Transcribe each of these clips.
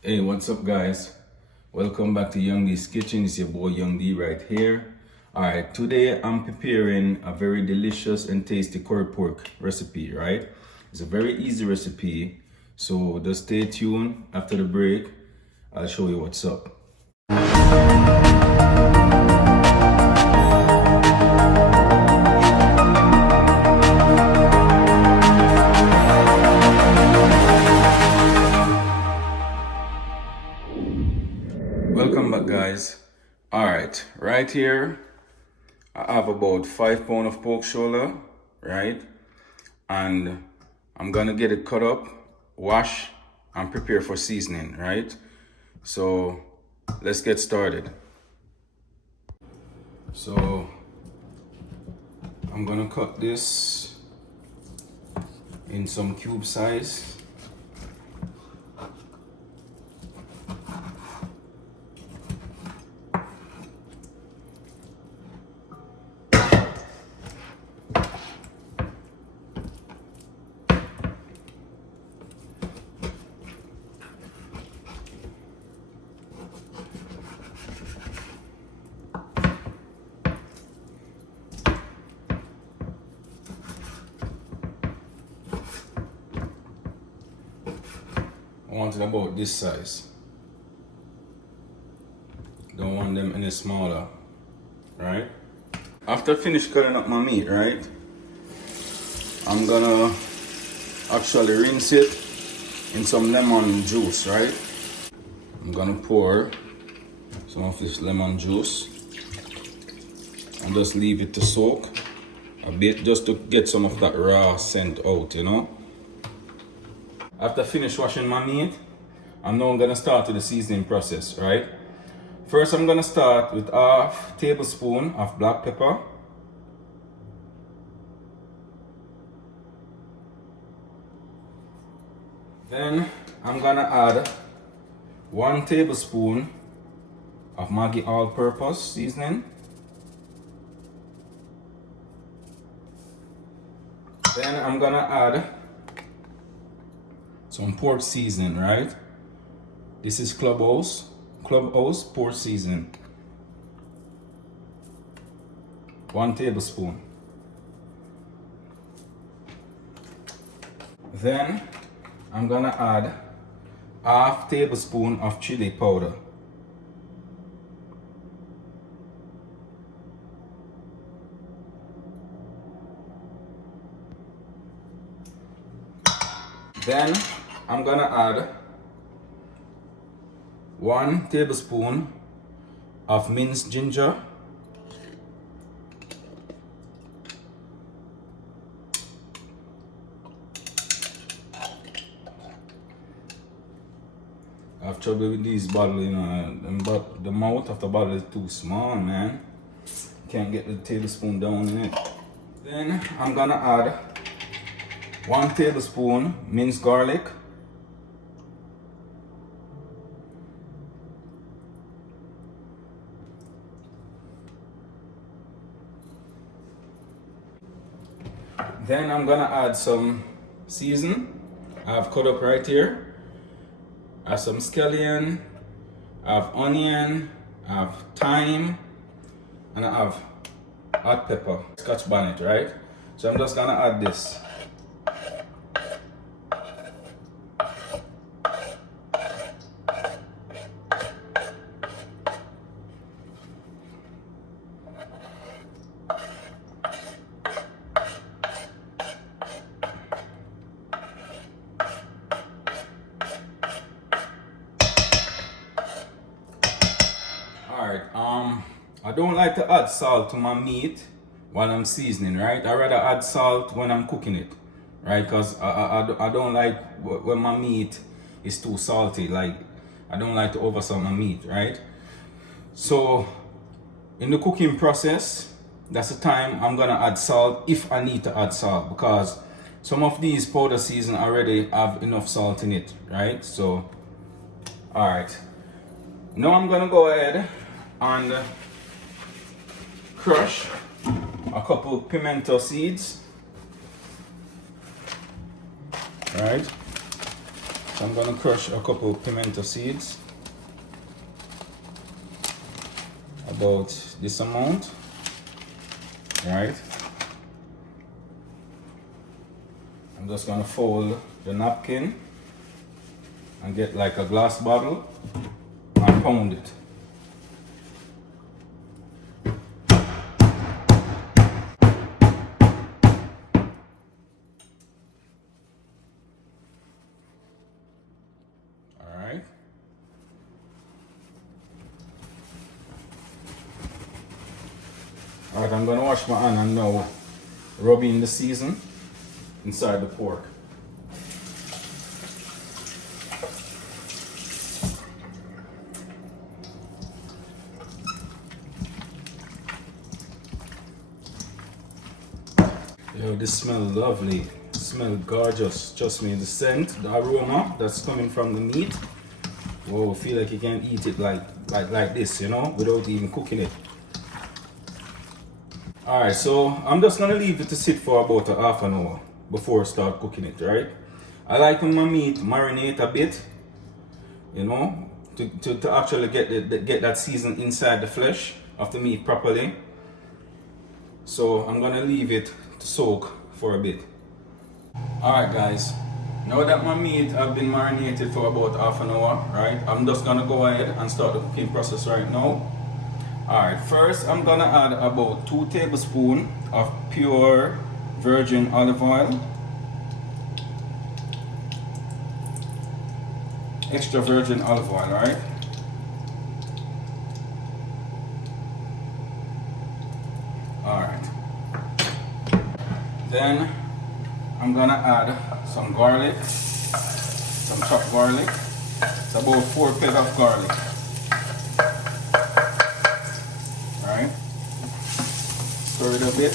Hey, what's up, guys? Welcome back to Young D's Kitchen. It's your boy Young D right here. Alright, today I'm preparing a very delicious and tasty curry pork recipe, right? It's a very easy recipe, so just stay tuned. After the break, I'll show you what's up. Welcome back, guys. Alright, right here I have about 5 pounds of pork shoulder, right? And I'm gonna get it cut up, wash, and prepare for seasoning, right? So let's get started. So I'm gonna cut this in some cube size. I want it about this size. Don't want them any smaller, right? After I finish cutting up my meat, right, I'm gonna actually rinse it in some lemon juice, right? I'm gonna pour some of this lemon juice and just leave it to soak a bit just to get some of that raw scent out, you know? After I finish washing my meat, I'm now gonna start with the seasoning process, right? First, I'm gonna start with half tablespoon of black pepper. Then I'm gonna add 1 tablespoon of Maggi all-purpose seasoning. Then I'm gonna add some pork seasoning, right? This is Clubhouse pork seasoning. 1 tablespoon. Then I'm gonna add half tablespoon of chili powder. Then I'm gonna add 1 tablespoon of minced ginger. I've trouble with these bottles, you know, but the mouth of the bottle is too small, man. Can't get the tablespoon down in it. Then I'm gonna add 1 tablespoon minced garlic. Then I'm gonna add some season. I've cut up right here. I have some scallion, I have onion, I have thyme, and I have hot pepper, Scotch bonnet, right? So I'm just gonna add this. Alright, I don't like to add salt to my meat while I'm seasoning, right? I rather add salt when I'm cooking it, right? Because I don't like when my meat is too salty. Like, I don't like to oversalt my meat, right? So, in the cooking process, that's the time I'm gonna add salt if I need to add salt, because some of these powder season already have enough salt in it, right? So, alright. Now I'm gonna go ahead and crush a couple pimento seeds, right? So I'm gonna crush a couple pimento seeds. About this amount, right? I'm just gonna fold the napkin and get like a glass bottle and pound it. Alright. Alright, I'm gonna wash my hand and now rub in the season inside the pork. Yo, this smells lovely. Smells gorgeous. Trust me, the scent, the aroma that's coming from the meat. Whoa, feel like you can eat it like this, you know, without even cooking it. Alright, so I'm just gonna leave it to sit for about a half an hour before I start cooking it, right? I like when my meat marinate a bit, you know, to actually get that season inside the flesh of the meat properly. So I'm gonna leave it to soak for a bit. Alright guys, now that my meat have been marinated for about half an hour, right? I'm just gonna go ahead and start the cooking process right now. Alright, first I'm gonna add about 2 tablespoons of pure virgin olive oil. Extra virgin olive oil, right? Alright. Then I'm gonna add some garlic, some chopped garlic. It's about 4 cloves of garlic. Right? Stir it a bit.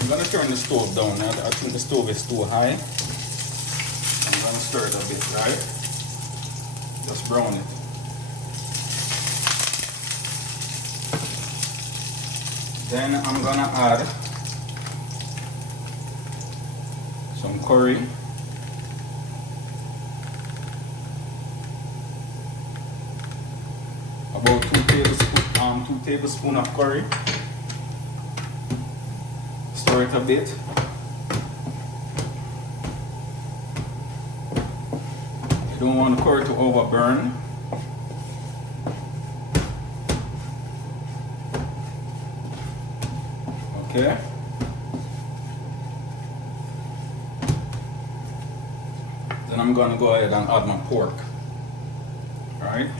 I'm gonna turn the stove down now. I think the stove is too high. I'm gonna stir it a bit, right? Just brown it. Then I'm gonna add some curry. About 2 tablespoons of curry. Stir it a bit. You don't want the curry to overburn. Okay. Then I'm gonna go ahead and add my pork. Alright.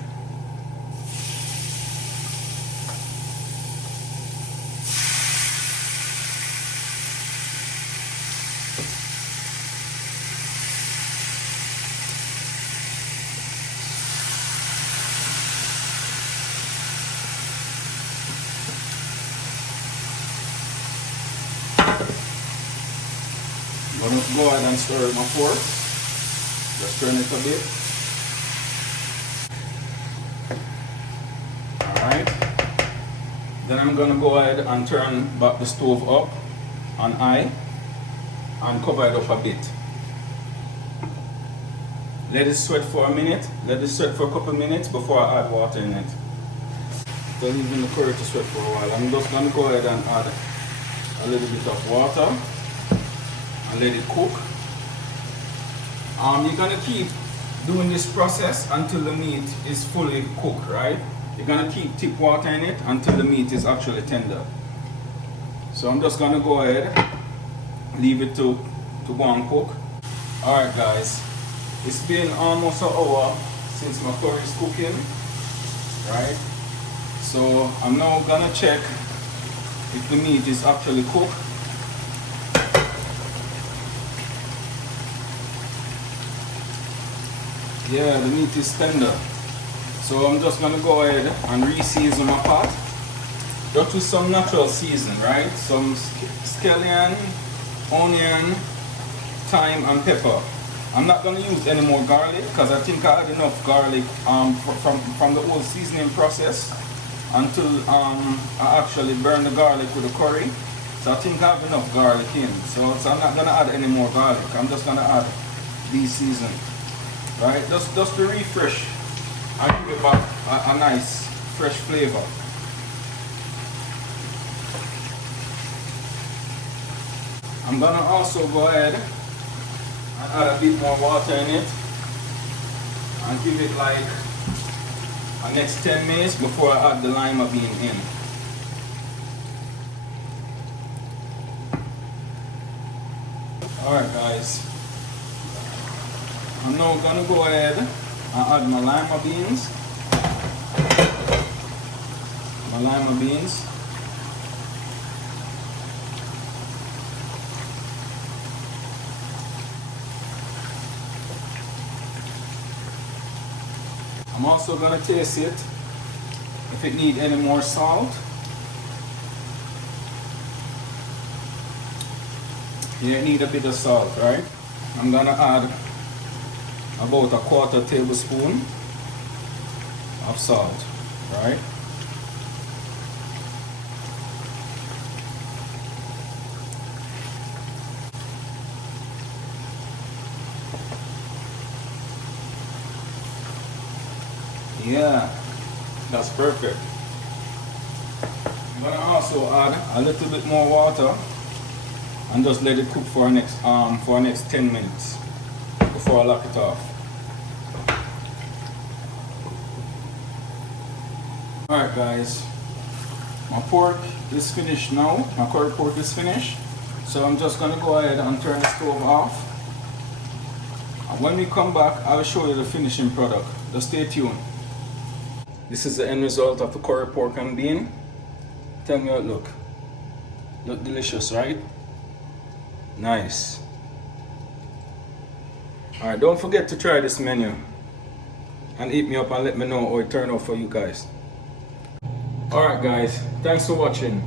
I'm gonna go ahead and stir my pork. Just turn it a bit. Alright. Then I'm gonna go ahead and turn back the stove up on high and cover it up a bit. Let it sweat for a minute. Let it sweat for a couple minutes before I add water in it. So leaving the curry to sweat for a while. I'm just gonna go ahead and add a little bit of water and let it cook. You're gonna keep doing this process until the meat is fully cooked, right? You're gonna keep tip water in it until the meat is actually tender. So I'm just gonna go ahead, leave it to go and cook. Alright guys, it's been almost an hour since my curry is cooking, right? So I'm now gonna check if the meat is actually cooked. Yeah, the meat is tender. So I'm just gonna go ahead and re-season my pot. Just with some natural season, right? Some scallion, onion, thyme and pepper. I'm not gonna use any more garlic because I think I had enough garlic from the whole seasoning process until I actually burn the garlic with the curry. So I think I have enough garlic in. So I'm not gonna add any more garlic. I'm just gonna add these season. right? Just to refresh and give it back a nice fresh flavor. I'm gonna also go ahead and add a bit more water in it and give it like the next 10 minutes before I add the lima bean in. Alright guys, I'm now gonna go ahead and add my lima beans. I'm also gonna taste it if it needs any more salt. You need a bit of salt, right? I'm gonna add about a 1/4 tablespoon of salt, right? Yeah, that's perfect. I'm gonna also add a little bit more water and just let it cook for next 10 minutes before I lock it off. Alright guys, my pork is finished now. My curry pork is finished. So I'm just gonna go ahead and turn the stove off. And when we come back, I will show you the finishing product. Just stay tuned. This is the end result of the curry pork and bean. Tell me how it look. Look delicious, right? Nice. Alright, don't forget to try this menu and hit me up and let me know how it turned out for you guys. Alright guys, thanks for watching.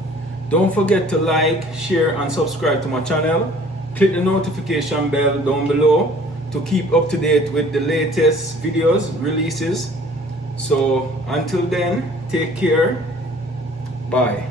Don't forget to like, share and subscribe to my channel. Click the notification bell down below to keep up to date with the latest videos, releases. So until then, take care. Bye.